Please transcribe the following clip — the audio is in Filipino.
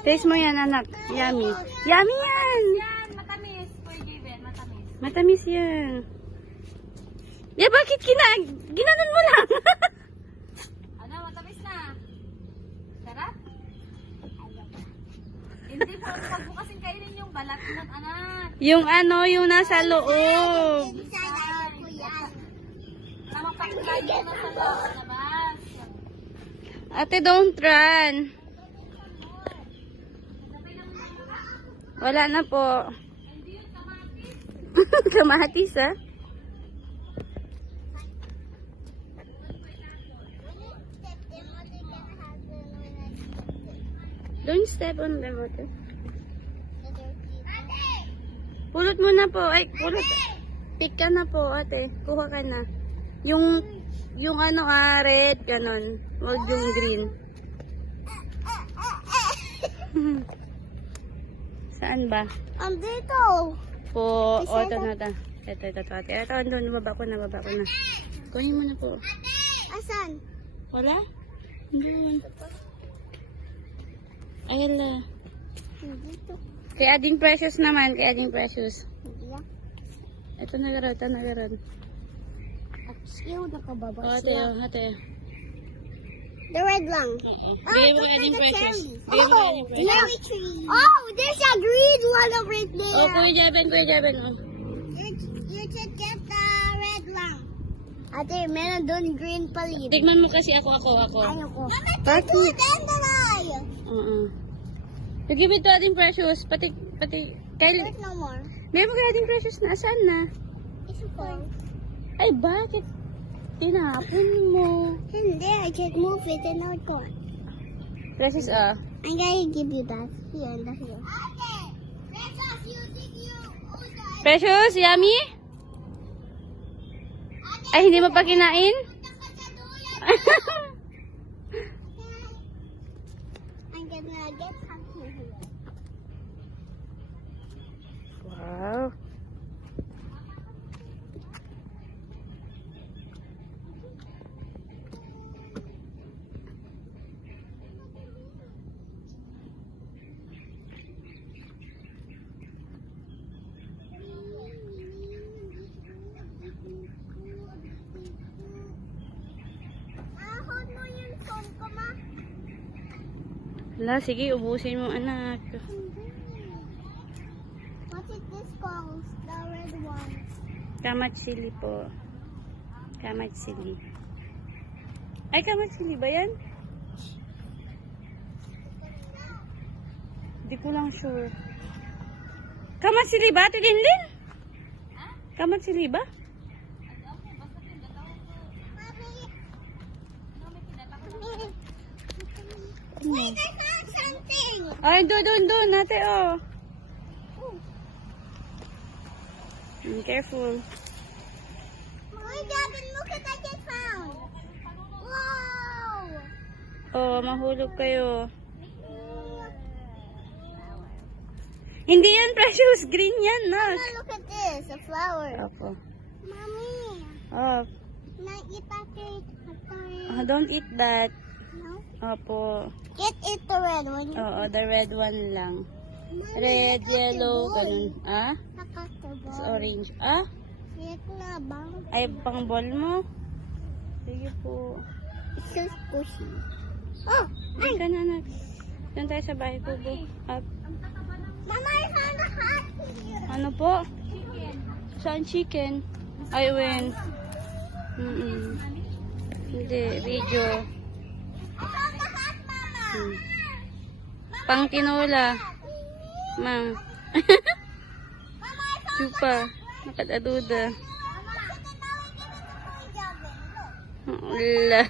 Taste mo yan, anak. Yummy. Yummy yan! Yan, matamis. Forgiven, matamis. Matamis yan. Bakit ginanon mo lang? Ano, matamis na. Sarap? Hindi po, pag mo kasing kainin yung balat nun, anak. Yung yung nasa loob. Tama pang kain na sa loob, labas. Ate, don't run. Wala na po. Hindi yun, kamatis. Kamatis, ha? Don't step on the water. Pulot mo na po. Ay, pulot. Pick ka na po, ate. Kuha ka na. Yung red, ganon. Huwag yung green. Saan ba? Dito. Po, ito na ta. Ito, ate. Ito, andun. Baba ko na. Kunin mo na po. Asan? Wala? Hindi. Ayala. Dito. Kay Ading Precious naman. Kay Ading Precious. Hindi. Ito nagaroon. Skill nakababa O, ate, siya. ate. The red lang. Bigay mo kay Ading Precious. Bigay mo kay Ading Precious. Cherry tree. Oh, there's a green one over there. Oh, Kuya Jaben. Oh. You should get the red lang. Ate, meron doon green palib. Tignan mo kasi ako. Ayoko. Bakit? Dandelion. You give it to Ading Precious. Pati, kay... There's no more. Bigay mo kay Ading Precious na. Saan na? It's okay. Ay, bakit? Tinapon mo. Hindi, I can't move it in our court. Precious, I'm gonna give you that. Here, and here. Precious, yummy? Ay, hindi mo pa kinain? I'm gonna get something here. Wow. Hold mo yung phone ko, ma. Hala, sige, ubusin mo, anak. What is this called? The red one. Kamatsili po. Kamatsili. Ay, kamatsili ba yan? Hindi ko lang sure. Kamatsili ba, Ate Linlin? Kamatsili ba? Wait, I found something. Ay, doon, ate, oh. Careful. Wait, Gavin, look at what I just found. Wow. Oh, mahulog kayo. Hindi yan, Precious. Green yan, no? Mama, look at this, a flower. Opo. Mommy, Oh, not eat that cake. don't eat that. No? Opo. Get it the red one. Oo, the red one lang. Mommy, Red, look at the yellow, ball. ganun. Ah? Look at the It's ball. orange. Ah? Look na bang. Ay, pang ball mo? Sige po. It's so squishy. Oh, Ay, ka na, anak. Doon tayo sa bahay ko, bo. Up. Mama, I found a hat here. Ano po? Saan chicken? Ay, when? Hindi, video. I found the hat, Mama. Pang tinola. Mang. Mama, I found Chupa. Nakadaduda. Mama, look at that. Now we're giving it to Gavin. Look. Wala.